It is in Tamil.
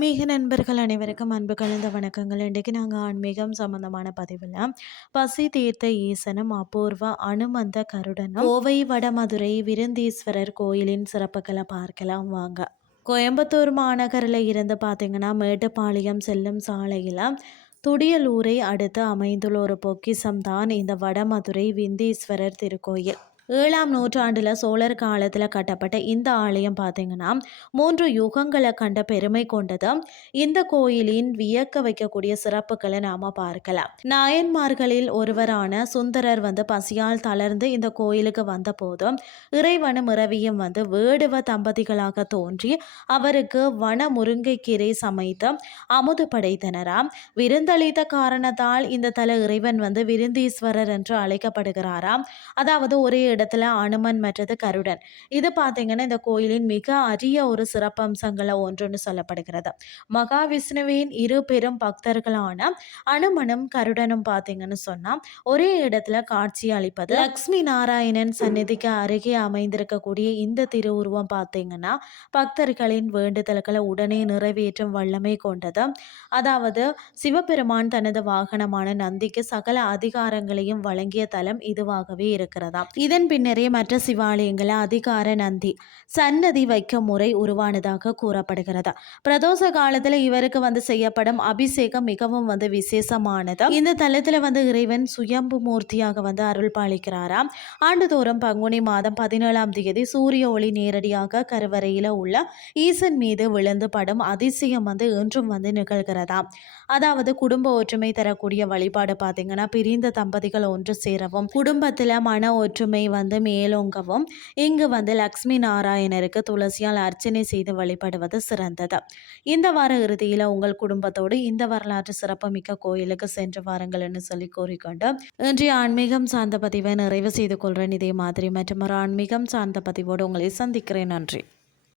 ஆன்மீக நண்பர்கள் அனைவருக்கும் அன்பு கலந்த வணக்கங்கள். இன்றைக்கு நாங்கள் ஆன்மீகம் சம்பந்தமான பதிவில் பசி தீர்த்த ஈசனும் அபூர்வ அனுமந்த கருடனும் கோவை வடமதுரை விருந்தீஸ்வரர் கோயிலின் சிறப்புகளை பார்க்கலாம் வாங்க. கோயம்புத்தூர் மாநகரில் இருந்து பார்த்தீங்கன்னா மேட்டுப்பாளையம் செல்லும் சாலையில் துடியலூரை அடுத்து அமைந்துள்ள ஒரு பொக்கிஷம் தான் இந்த வடமதுரை விந்தீஸ்வரர் திருக்கோயில். 7ஆம் நூற்றாண்டில் சோழர் காலத்தில் கட்டப்பட்ட இந்த ஆலயம் பார்த்தீங்கன்னா 3 யுகங்களை கண்ட பெருமை கொண்டது. இந்த கோயிலின் வியக்க வைக்கக்கூடிய சிறப்புகளை நாம பார்க்கலாம். நாயன்மார்களில் ஒருவரான சுந்தரர் பசியால் தளர்ந்து இந்த கோயிலுக்கு வந்தபோது இறைவனும் இரவியும் வேடுவ தம்பதிகளாக தோன்றி அவருக்கு வன முருங்கைக்கீரை சமைத்து அமுது படைத்தனராம். விருந்தளித்த காரணத்தால் இந்த தல இறைவன் விருந்தீஸ்வரர் என்று அழைக்கப்படுகிறாராம். அதாவது ஒரே இடத்துல அனுமன் மற்றது கருடன். இது பார்த்தீங்கன்னா இந்த கோயிலின் மிக அரிய ஒரு சிறப்பம்சங்களை ஒன்றுன்னு சொல்லப்படுகிறது. மகாவிஷ்ணுவின் 2 பெரும் பக்தர்களான அனுமனும் கருடனும் பார்த்தீங்கன்னு சொன்னா ஒரே இடத்துல காட்சி அளிப்பது. லக்ஷ்மி நாராயணன் சந்நிதிக்கு அருகே அமைந்திருக்கக்கூடிய இந்த திருவுருவம் பார்த்தீங்கன்னா பக்தர்களின் வேண்டுதல்களை உடனே நிறைவேற்றும் வல்லமை கொண்டது. அதாவது சிவபெருமான் தனது வாகனமான நந்திக்கு சகல அதிகாரங்களையும் வழங்கிய தலம் இதுவாகவே இருக்கிறதா. இதன் பின்னரே மற்ற சிவாலயங்களை அதிகார நந்தி சன்னதி வைக்கும் முறை உருவானதாக கூறப்படுகிறது. பிரதோஷ காலத்துல இவருக்கு செய்யப்படும் அபிஷேகம் மிகவும் விசேஷமானது. இந்த தலத்துல இறைவன் சுயம்பு மூர்த்தியாக அருள் பாலிக்கிறாராம். ஆண்டுதோறும் பங்குனி மாதம் 17ஆம் தேதி சூரிய ஒளி நேரடியாக கருவறையில உள்ள ஈசன் மீது விழுந்து படும் அதிசயம் இன்றும் நிகழ்கிறதாம். அதாவது குடும்ப ஒற்றுமை தரக்கூடிய வழிபாடு பார்த்தீங்கன்னா பிரிந்த தம்பதிகள் ஒன்று சேரவும் குடும்பத்துல மன ஒற்றுமை மேலோங்கவும் இங்கு லக்ஷ்மி நாராயணருக்கு துளசியால் அர்ச்சனை செய்து வழிபடுவது சிறந்தது. இந்த வார இறுதியில் உங்கள் குடும்பத்தோடு இந்த வரலாற்று சிறப்புமிக்க கோயிலுக்கு சென்று வாருங்கள் என்று சொல்லி கூறிக்கொண்டு இன்றைய ஆன்மீகம் சார்ந்த பதிவை நிறைவு செய்து கொள்கிறேன். இதே மாதிரி மற்றும் ஒரு ஆன்மீகம் சார்ந்த பதிவோடு உங்களை சந்திக்கிறேன். நன்றி.